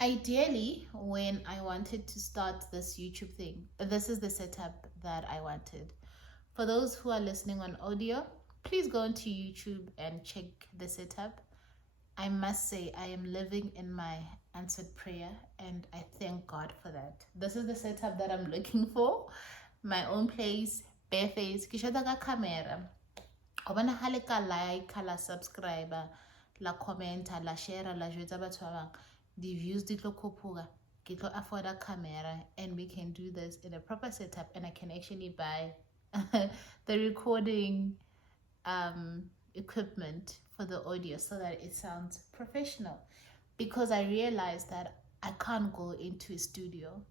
Ideally, when I wanted to start this YouTube thing, this is the setup that I wanted. For those who are listening on audio, please go onto YouTube and check the setup. I must say, I am living in my answered prayer, and I thank God for that. This is the setup that I'm looking for. My own place, bare face, ke shota ka camera. Go bona ha le ka like, la subscriber, la commenta, la share, la jwetsa batho ba bang. The views di tlo khuphuka. Ke tlo afford a camera, and we can do this in a proper setup, and I can actually buy the recording equipment for the audio so that it sounds professional, because I realized that I can't go into a studio.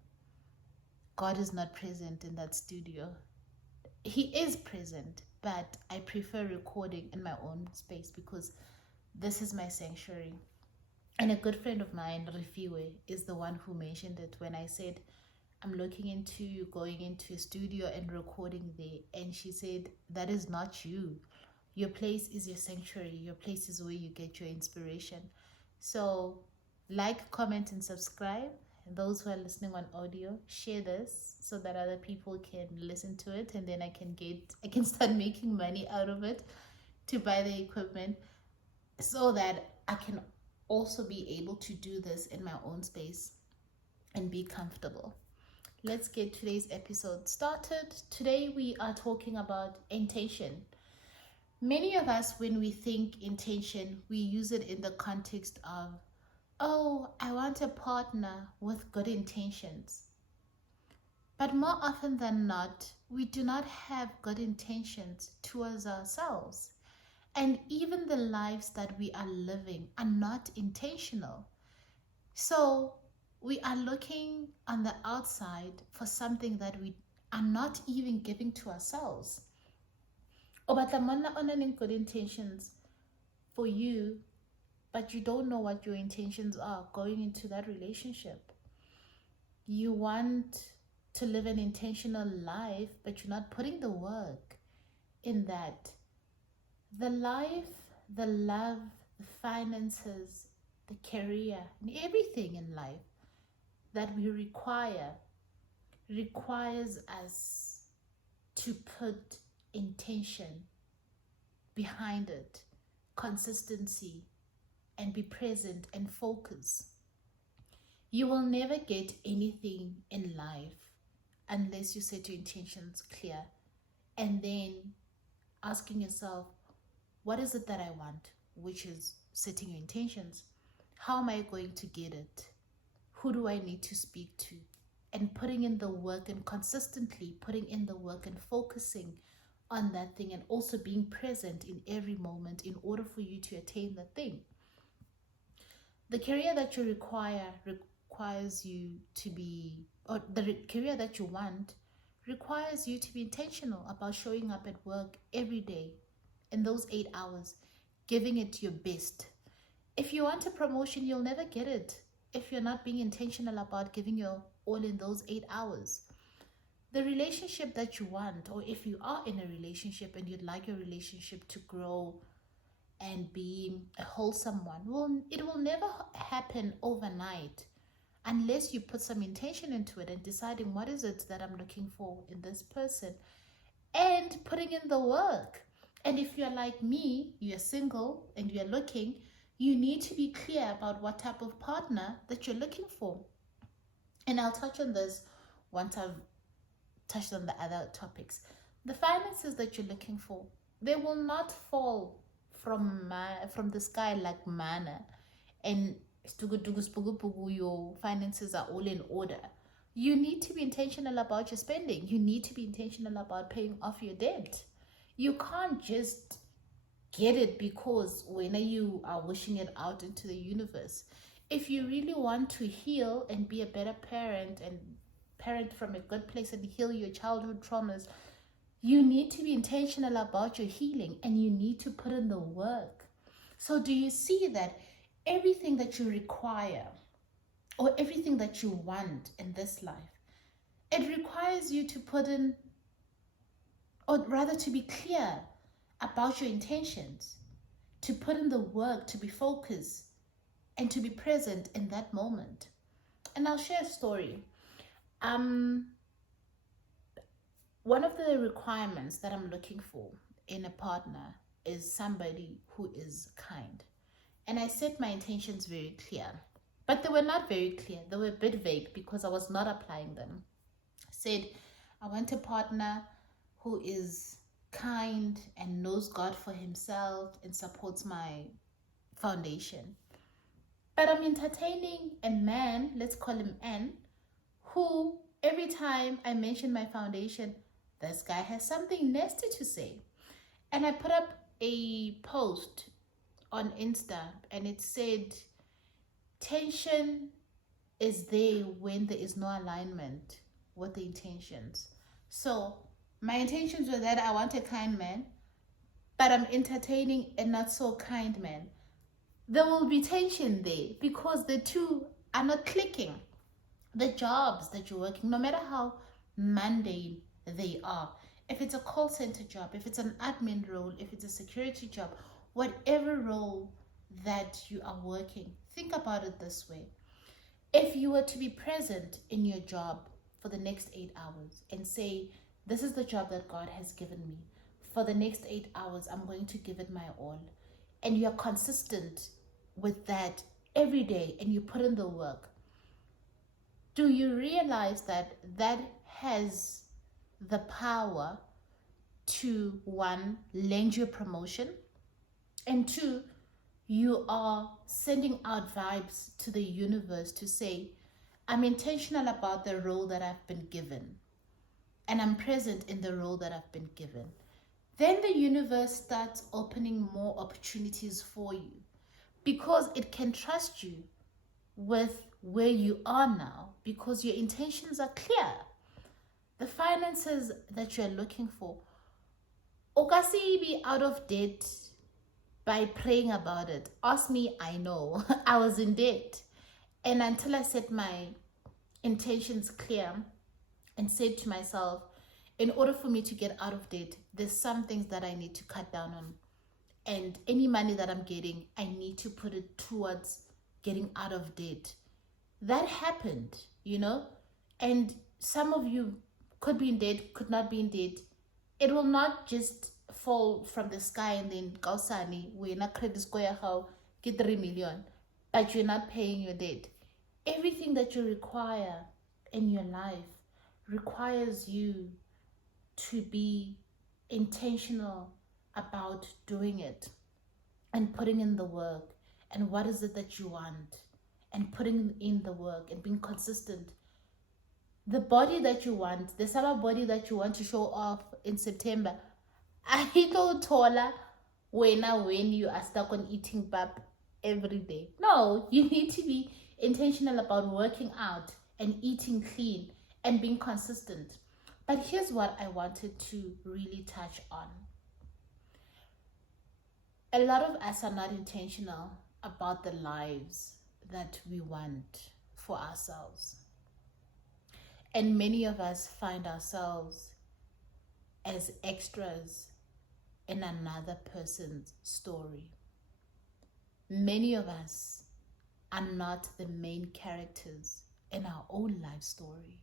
God is not present in that studio. He is present, but I prefer recording in my own space because this is my sanctuary. And a good friend of mine, Rifiwe, is the one who mentioned it when I said I'm looking into going into a studio and recording there. And she said, that is not you. Your place is your sanctuary. Your place is where you get your inspiration. So like, comment, and subscribe. And those who are listening on audio, share this so that other people can listen to it, and then I can start making money out of it to buy the equipment so that I can also be able to do this in my own space and be comfortable. Let's get today's episode started. Today we are talking about intention. Many of us, when we think intention, we use it in the context of, oh, I want a partner with good intentions. But more often than not, we do not have good intentions towards ourselves. And even the lives that we are living are not intentional. So we are looking on the outside for something that we are not even giving to ourselves. O batla monna o nang le good intentions for you, but you don't know what your intentions are going into that relationship. You want to live an intentional life, but you're not putting the work in that. The life, the love, the finances, the career, and everything in life that we requires us to put intention behind it, consistency, and be present and focus. You will never get anything in life unless you set your intentions clear, and then asking yourself, what is it that I want? Which is setting your intentions. How am I going to get it? Who do I need to speak to? And putting in the work, and consistently putting in the work and focusing on that thing, and also being present in every moment in order for you to attain the thing. The career that you requires you to be, or the career that you want requires you to be intentional about showing up at work every day in those 8 hours, giving it your best. If you want a promotion, you'll never get it if you're not being intentional about giving your all in those 8 hours. The relationship that you want, or if you are in a relationship and you'd like your relationship to grow and be a wholesome one, it will never happen overnight unless you put some intention into it and deciding what is it that I'm looking for in this person and putting in the work. And if you're like me, you're single and you're looking, you need to be clear about what type of partner that you're looking for. And I'll touch on this once I've touched on the other topics. The finances that you're looking for, they will not fall from the sky like manna, and your finances are all in order. You need to be intentional about your spending. You need to be intentional about paying off your debt. You can't just get it because when you are wishing it out into the universe. If you really want to heal and be a better parent and parent from a good place and heal your childhood traumas, you need to be intentional about your healing, and you need to put in the work. So do you see that everything that you require, or everything that you want in this life, it requires you to put in, or rather to be clear about your intentions, to put in the work, to be focused, and to be present in that moment. And I'll share a story. One of the requirements that I'm looking for in a partner is somebody who is kind. And I set my intentions very clear, but they were not very clear. They were a bit vague because I was not applying them. I said, I want a partner who is kind and knows God for himself and supports my foundation. But I'm entertaining a man, let's call him N, who every time I mention my foundation, this guy has something nasty to say. And I put up a post on Insta and it said, tension is there when there is no alignment with the intentions. So my intentions were that I want a kind man, but I'm entertaining a not so kind man. There will be tension there because the two are not clicking. The jobs that you're working, no matter how mundane they are, if it's a call center job, if it's an admin role, if it's a security job, whatever role that you are working, think about it this way. If you were to be present in your job for the next 8 hours and say, this is the job that God has given me. For the next 8 hours, I'm going to give it my all. And you're consistent with that every day and you put in the work. Do you realize that that has the power to, one, lend you promotion, and two, you are sending out vibes to the universe to say, I'm intentional about the role that I've been given and I'm present in the role that I've been given. Then the universe starts opening more opportunities for you because it can trust you with where you are now because your intentions are clear. The finances that you're looking for, Okasi be out of debt by praying about it. Ask me, I know. I was in debt. And until I set my intentions clear and said to myself, in order for me to get out of debt, there's some things that I need to cut down on. And any money that I'm getting, I need to put it towards getting out of debt. That happened, you know? And some of you could be in debt, could not be in debt. It will not just fall from the sky and then Kausani, we're not credit score how get 3 million, but you're not paying your debt. Everything that you require in your life requires you to be intentional about doing it and putting in the work and what is it that you want and putting in the work and being consistent. The body that you want, the summer body that you want to show off in September, ayiko thola when you are stuck on eating pap every day. No, you need to be intentional about working out and eating clean and being consistent. But here's what I wanted to really touch on. A lot of us are not intentional about the lives that we want for ourselves. And many of us find ourselves as extras in another person's story. Many of us are not the main characters in our own life story.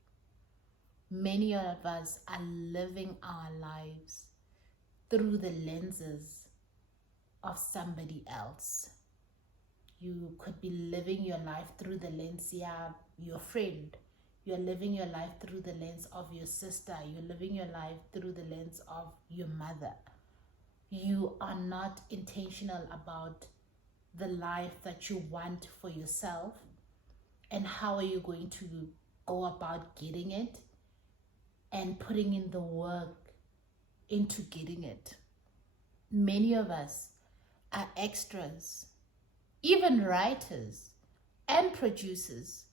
Many of us are living our lives through the lenses of somebody else. You could be living your life through the lens of your friend. You're living your life through the lens of your sister. You're living your life through the lens of your mother. You are not intentional about the life that you want for yourself and how are you going to go about getting it and putting in the work into getting it. Many of us are extras, even writers and producers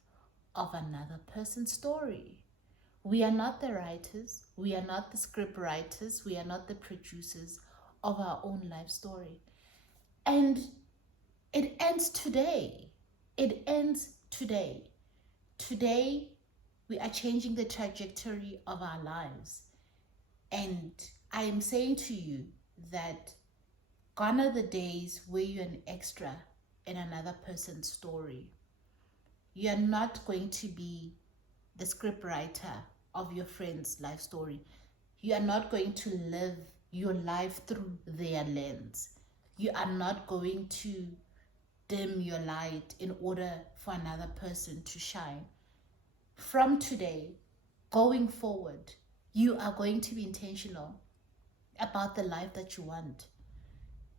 of another person's story. We are not the writers, we are not the script writers, we are not the producers of our own life story. And it ends today. It ends today. Today, we are changing the trajectory of our lives. And I am saying to you that Gone are the days where you're an extra in another person's story. You are not going to be the scriptwriter of your friend's life story. You are not going to live your life through their lens. You are not going to dim your light in order for another person to shine. From today, going forward, you are going to be intentional about the life that you want.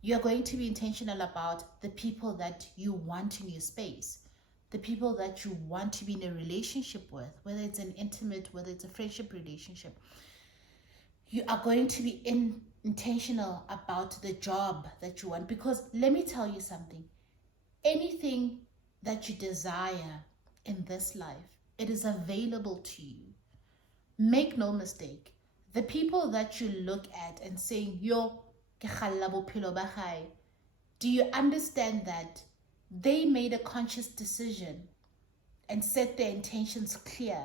You are going to be intentional about the people that you want in your space, the people that you want to be in a relationship with, whether it's an intimate, whether it's a friendship relationship. You are going to be intentional about the job that you want, because let me tell you something. Anything that you desire in this life, it is available to you. Make no mistake. The people that you look at and saying, yo, do you understand that they made a conscious decision and set their intentions clear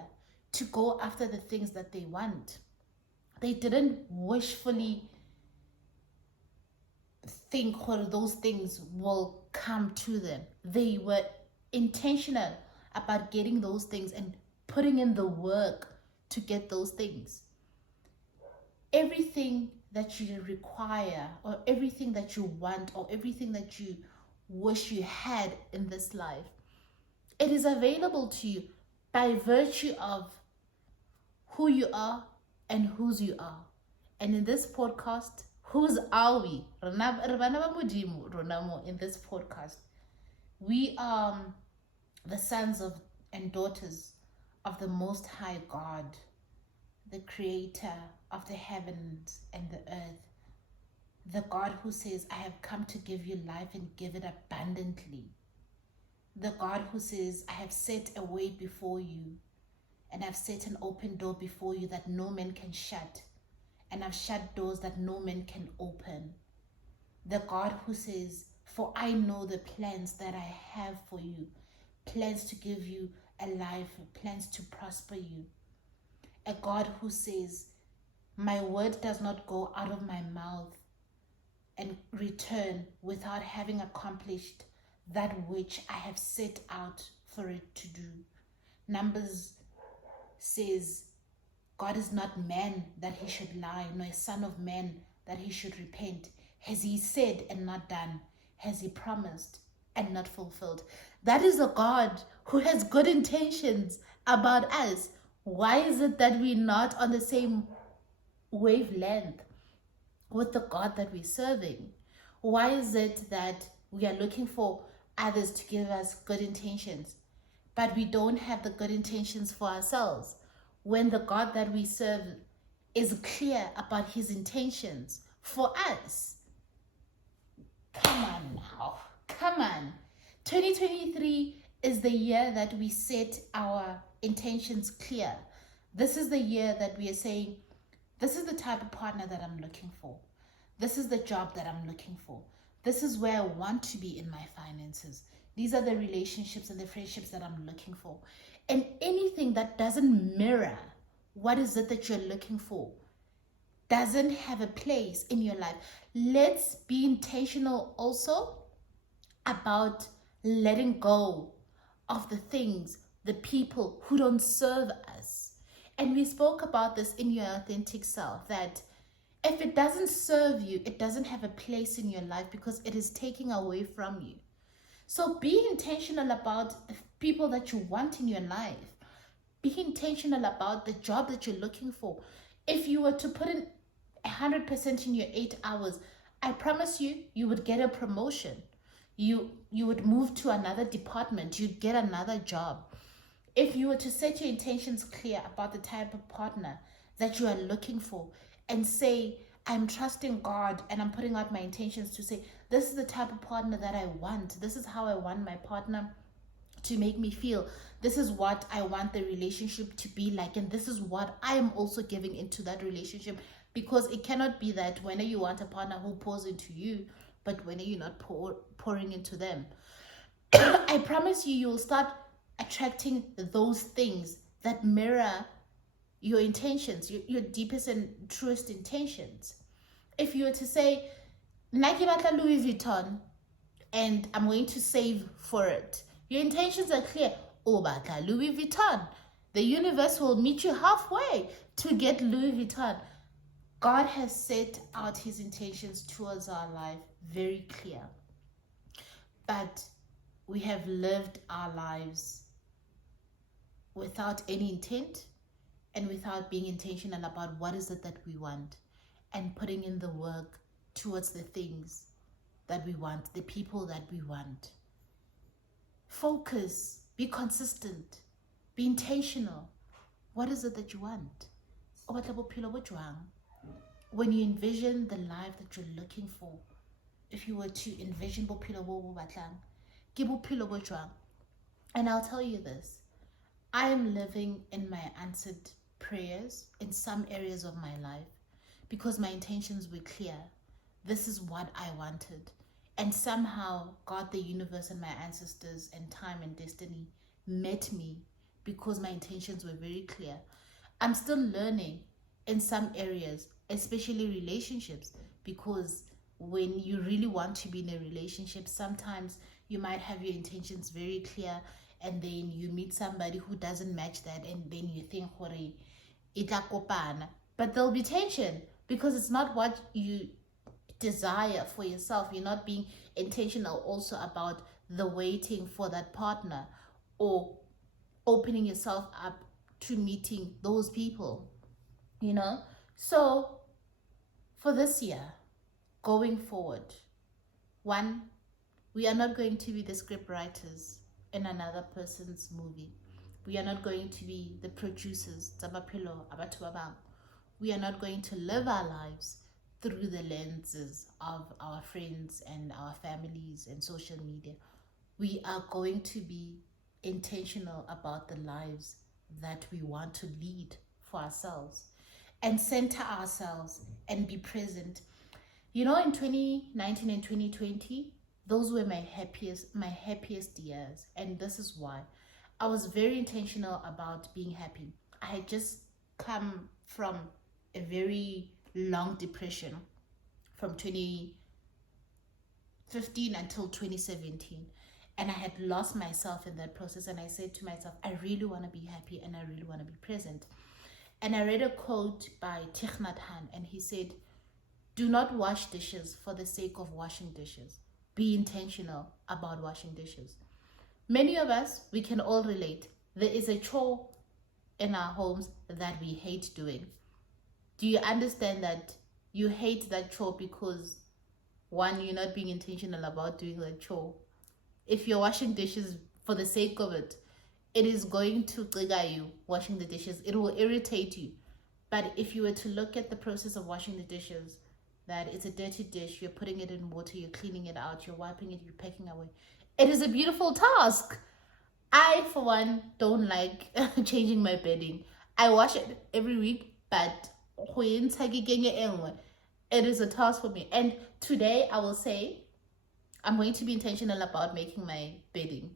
to go after the things that they want? They didn't wishfully think those things will come to them. They were intentional about getting those things and putting in the work to get those things. Everything that you require, or everything that you want, or everything that you wish you had in this life, it is available to you by virtue of who you are and whose you are. And in this podcast, whose are we? In this podcast, we are the sons of and daughters of the Most High God, the creator of the heavens and the earth, the God who says, I have come to give you life and give it abundantly, the God who says, I have set a way before you, and I've set an open door before you that no man can shut, and I've shut doors that no man can open, the God who says, for I know the plans that I have for you, plans to give you a life, plans to prosper you. A God who says, my word does not go out of my mouth and return without having accomplished that which I have set out for it to do. Numbers says, God is not man that he should lie, nor a son of man that he should repent. Has he said and not done? Has he promised and not fulfilled? That is a God who has good intentions about us. Why is it that we're not on the same wavelength with the God that we're serving? Why is it that we are looking for others to give us good intentions, but we don't have the good intentions for ourselves, when the God that we serve is clear about his intentions for us? Come on now. Come on. 2023 is the year that we set our intentions clear. This is the year that we are saying, this is the type of partner that I'm looking for. This is the job that I'm looking for. This is where I want to be in my finances. These are the relationships and the friendships that I'm looking for. And anything that doesn't mirror what is it that you're looking for doesn't have a place in your life. Let's be intentional also about letting go of the things, the people who don't serve us. And we spoke about this in Your Authentic Self, that if it doesn't serve you, it doesn't have a place in your life because it is taking away from you. So be intentional about the people that you want in your life. Be intentional about the job that you're looking for. If you were to put in 100% in your 8 hours, I promise you, you would get a promotion. You would move to another department. You'd get another job. If you were to set your intentions clear about the type of partner that you are looking for and say, I'm trusting God and I'm putting out my intentions to say, this is the type of partner that I want. This is how I want my partner to make me feel. This is what I want the relationship to be like. And this is what I am also giving into that relationship. Because it cannot be that when you want a partner who pours into you, but when you're not pouring into them. I promise you, you will start attracting those things that mirror your intentions, your deepest and truest intentions. If you were to say, nna ke batla Louis Vuitton and I'm going to save for it. Your intentions are clear. O batla Louis Vuitton. The universe will meet you halfway to get Louis Vuitton. God has set out his intentions towards our life very clear. But we have lived our lives without any intent and without being intentional about what is it that we want and putting in the work towards the things that we want, the people that we want. Focus, be consistent, be intentional. What is it that you want? When you envision the life that you're looking for, if you were to envision bophelo bo bo batlang, ke bophelo bo jwang? And I'll tell you this, I am living in my answered prayers in some areas of my life because my intentions were clear. This is what I wanted. And somehow God, the universe, and my ancestors and time and destiny met me because my intentions were very clear. I'm still learning in some areas, especially relationships, because when you really want to be in a relationship, sometimes you might have your intentions very clear and then you meet somebody who doesn't match that and then you think, but there'll be tension because it's not what you desire for yourself. You're not being intentional also about the waiting for that partner or opening yourself up to meeting those people, so for this year going forward, one, we are not going to be the script writers in another person's movie. We are not going to be the producers. We are not going to live our lives through the lenses of our friends and our families and social media. We are going to be intentional about the lives that we want to lead for ourselves and center ourselves and be present. In 2019 and 2020, those were my happiest years. And this is why I was very intentional about being happy. I had just come from a very long depression from 2015 until 2017. And I had lost myself in that process. And I said to myself, I really want to be happy and I really want to be present. And I read a quote by Thich Nhat Hanh, and he said, do not wash dishes for the sake of washing dishes. Be intentional about washing dishes. Many of us, we can all relate. There is a chore in our homes that we hate doing. Do you understand that you hate that chore because, one, you're not being intentional about doing that chore? If you're washing dishes for the sake of it, it is going to trigger you washing the dishes. It will irritate you. But if you were to look at the process of washing the dishes, that it's a dirty dish, you're putting it in water, you're cleaning it out, you're wiping it, you're packing away. It is a beautiful task. I, for one, don't like changing my bedding. I wash it every week, but it is a task for me. And today I will say, I'm going to be intentional about making my bedding.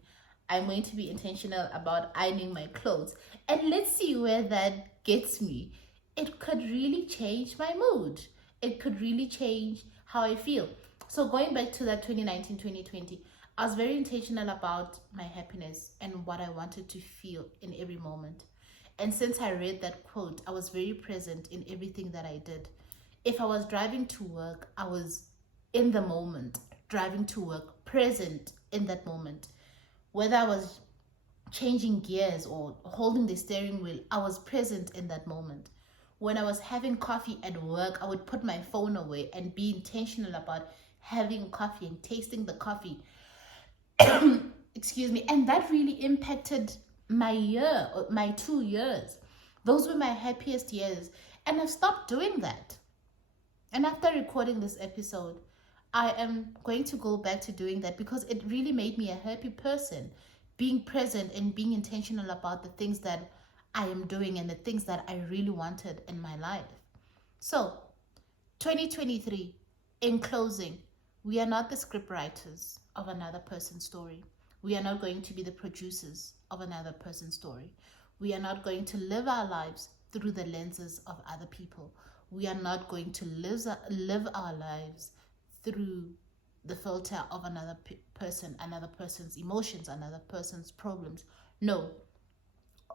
I'm going to be intentional about ironing my clothes. And let's see where that gets me. It could really change my mood. It could really change how I feel. So going back to that 2019, 2020, I was very intentional about my happiness and what I wanted to feel in every moment. And since I read that quote, I was very present in everything that I did. If I was driving to work, I was in the moment, driving to work, present in that moment. Whether I was changing gears or holding the steering wheel, I was present in that moment. When I was having coffee at work, I would put my phone away and be intentional about having coffee and tasting the coffee. Excuse me. And that really impacted my 2 years. Those were my happiest years. And I've stopped doing that. And after recording this episode, I am going to go back to doing that because it really made me a happy person, being present and being intentional about the things that I am doing and the things that I really wanted in my life. So, 2023, in closing, we are not the script writers of another person's story. We are not going to be the producers of another person's story. We are not going to live our lives through the lenses of other people. We are not going to live our lives through the filter of another person, another person's emotions, another person's problems. No,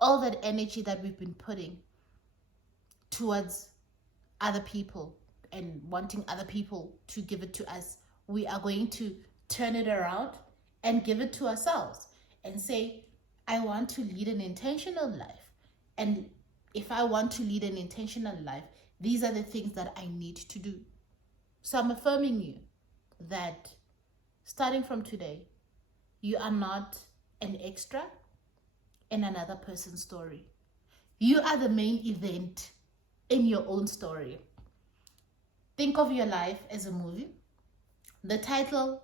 all that energy that we've been putting towards other people and wanting other people to give it to us, we are going to turn it around and give it to ourselves and say, I want to lead an intentional life. And if I want to lead an intentional life, these are the things that I need to do. So I'm affirming you that starting from today, you are not an extra in another person's story. You are the main event in your own story. Think of your life as a movie. The title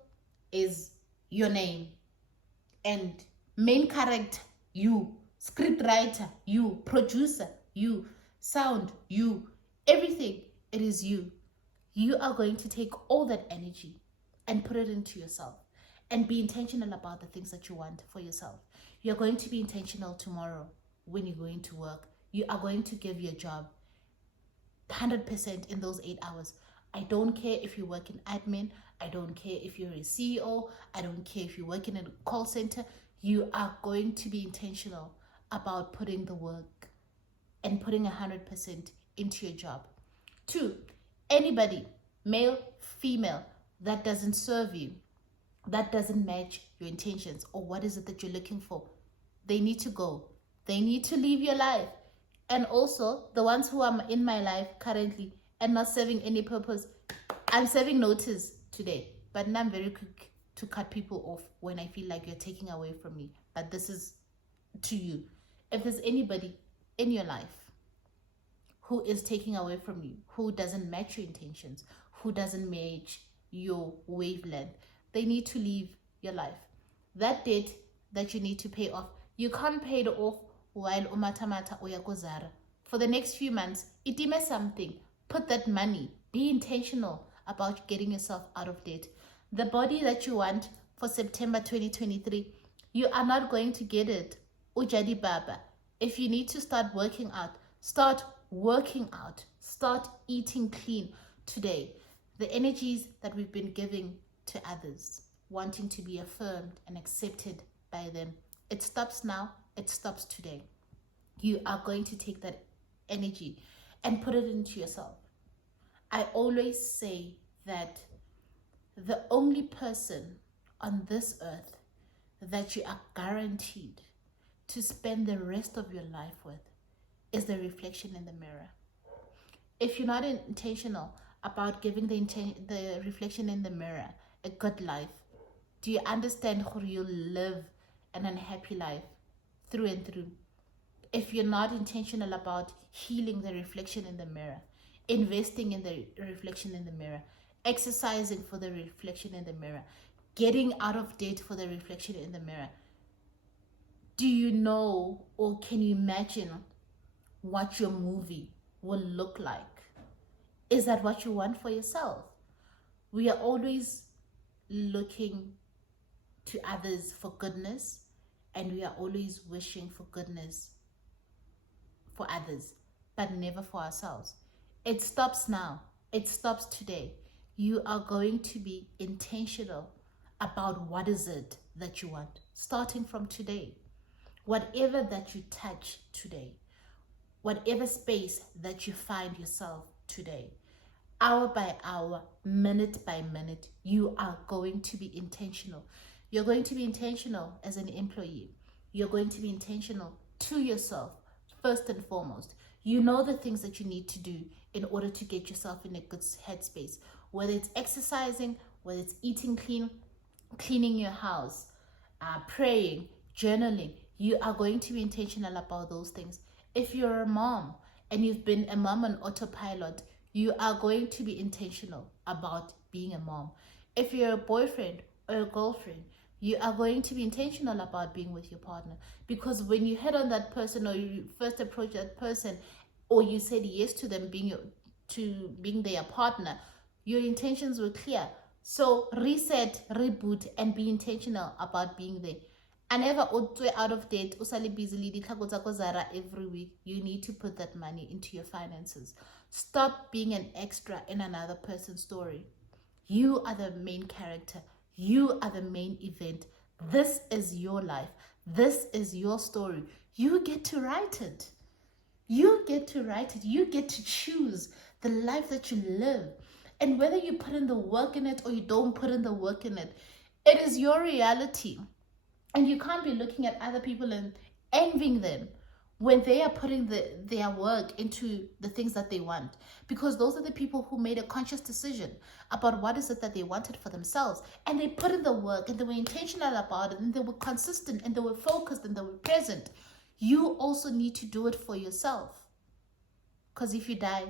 is your name, and main character, you, script writer, you, producer, you, sound, you, everything, it is you. You are going to take all that energy and put it into yourself and be intentional about the things that you want for yourself. You're going to be intentional tomorrow when you're going to work. You are going to give your job 100% in those 8 hours. I don't care if you work in admin. I don't care if you're a CEO. I don't care if you work in a call center. You are going to be intentional about putting the work and putting 100% into your job. 2, anybody, male, female, that doesn't serve you, that doesn't match your intentions or what is it that you're looking for, they need to go. They need to leave your life. And also, the ones who are in my life currently and not serving any purpose, I'm serving notice today. But now I'm very quick to cut people off when I feel like you're taking away from me. But this is to you. If there's anybody in your life who is taking away from you, who doesn't match your intentions, who doesn't match your wavelength, they need to leave your life. That debt that you need to pay off, you can't pay it off while umatamata uyakozara. For the next few months, itime something. Put that money. Be intentional about getting yourself out of debt. The body that you want for September 2023, you are not going to get it. Ujadi Baba. If you need to start working out, start working out. Start eating clean today. The energies that we've been giving to others, wanting to be affirmed and accepted by them, it stops now. It stops today. You are going to take that energy and put it into yourself. I always say that the only person on this earth that you are guaranteed to spend the rest of your life with is the reflection in the mirror. If you're not intentional about giving the reflection in the mirror a good life, do you understand how you live an unhappy life through and through? If you're not intentional about healing the reflection in the mirror, investing in the reflection in the mirror, exercising for the reflection in the mirror, getting out of debt for the reflection in the mirror, do you know or can you imagine what your movie will look like? Is that what you want for yourself? We are always looking to others for goodness, and we are always wishing for goodness for others, but never for ourselves. It stops now. It stops today. You are going to be intentional about what is it that you want, starting from today. Whatever that you touch today, whatever space that you find yourself today, hour by hour, minute by minute, you are going to be intentional. You're going to be intentional as an employee. You're going to be intentional to yourself, first and foremost. You know the things that you need to do in order to get yourself in a good headspace, whether it's exercising, whether it's eating clean, cleaning your house, praying, journaling. You are going to be intentional about those things. If you're a mom and you've been a mom on autopilot, you are going to be intentional about being a mom. If you're a boyfriend or a girlfriend, you are going to be intentional about being with your partner. Because when you hit on that person or you first approach that person or you said yes to them being their partner, your intentions were clear. So reset, reboot, and be intentional about being there. And ever out of date, busy every week, you need to put that money into your finances. Stop being an extra in another person's story. You are the main character. You are the main event. This is your life. This is your story. You get to write it. You get to write it. You get to choose the life that you live. And whether you put in the work in it or you don't put in the work in it, it is your reality. And you can't be looking at other people and envying them when they are putting their work into the things that they want. Because those are the people who made a conscious decision about what is it that they wanted for themselves. And they put in the work and they were intentional about it and they were consistent and they were focused and they were present. You also need to do it for yourself. Because if you die,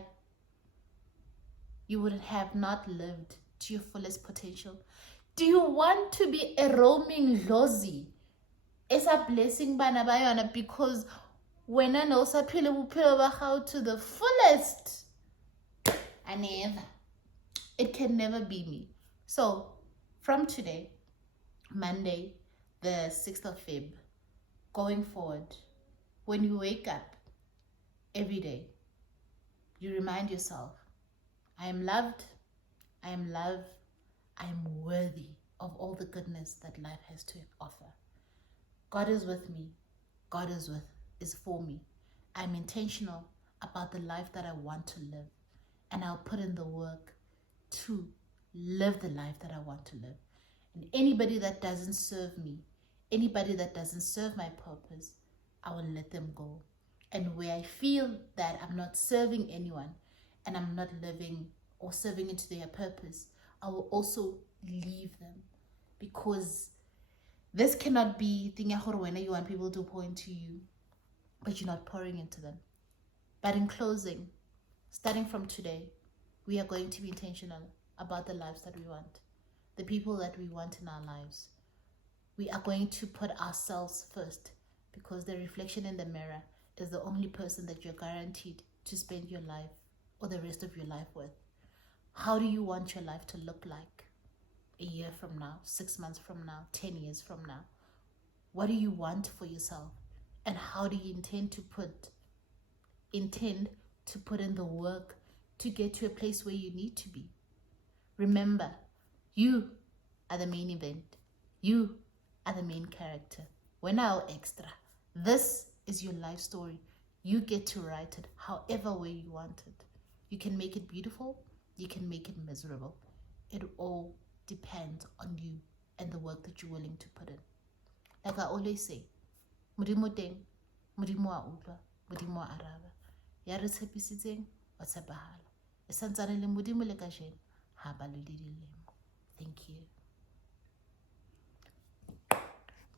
you would have not lived to your fullest potential. Do you want to be a roaming lozi? It's a blessing bana bayona, because when I know how to the fullest, I never. It can never be me. So from today, Monday, the 6th of Feb, going forward, when you wake up every day, you remind yourself, I am loved, I am loved, I am worthy of all the goodness that life has to offer. God is with me. God is for me. I'm intentional about the life that I want to live. And I'll put in the work to live the life that I want to live. And anybody that doesn't serve me, anybody that doesn't serve my purpose, I will let them go. And where I feel that I'm not serving anyone and I'm not living or serving into their purpose, I will also leave them. Because this cannot be thing when you want people to pour into you, but you're not pouring into them. But in closing, starting from today, we are going to be intentional about the lives that we want, the people that we want in our lives. We are going to put ourselves first, because the reflection in the mirror is the only person that you're guaranteed to spend your life or the rest of your life with. How do you want your life to look like a year from now, 6 months from now, 10 years from now? What do you want for yourself? And how do you intend to put in the work to get to a place where you need to be? Remember, you are the main event. You are the main character. We're now extra. This is your life story. You get to write it however way you want it. You can make it beautiful. You can make it miserable. It all depends on you and the work that you're willing to put in. Like I always say, Modimo teng, Modimo a utlwa, Modimo a araba. Ya re tshepisitseng, o tshepahala. E santsane le Modimo le kajeno, ha ba le dilemo. Thank you.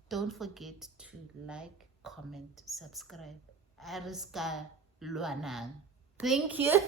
Don't forget to like, comment, subscribe. Ariska Luanang. Thank you.